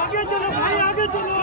आगे चलो भाई, आगे चलो।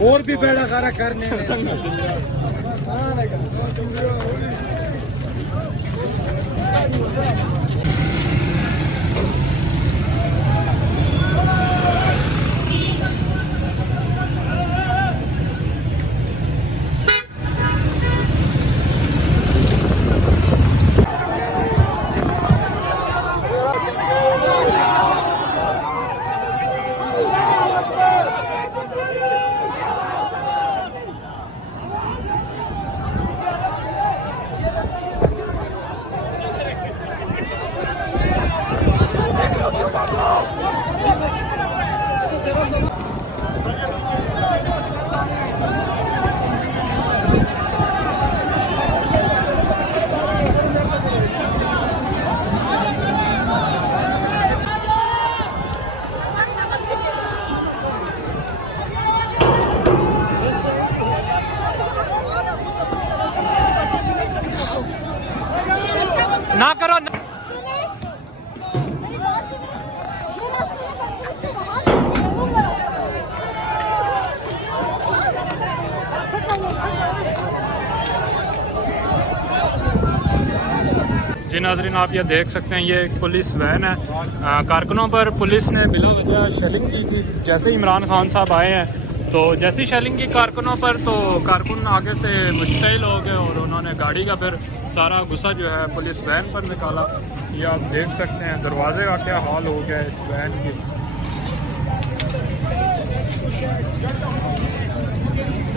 और भी बेड़ा खारा करने ना करो ना। जी नाज़रीन, आप ये देख सकते हैं, ये एक पुलिस वैन है। कारकुनों पर पुलिस ने बिला वजह शेलिंग की थी। जैसे इमरान खान साहब आए हैं तो जैसी शेलिंग की कारकुनों पर, तो कारकुन आगे से मुश्तइल हो गए और उन्होंने गाड़ी का फिर सारा गुस्सा जो है पुलिस वैन पर निकाला। ये आप देख सकते हैं दरवाजे का क्या हाल हो गया इस वैन की।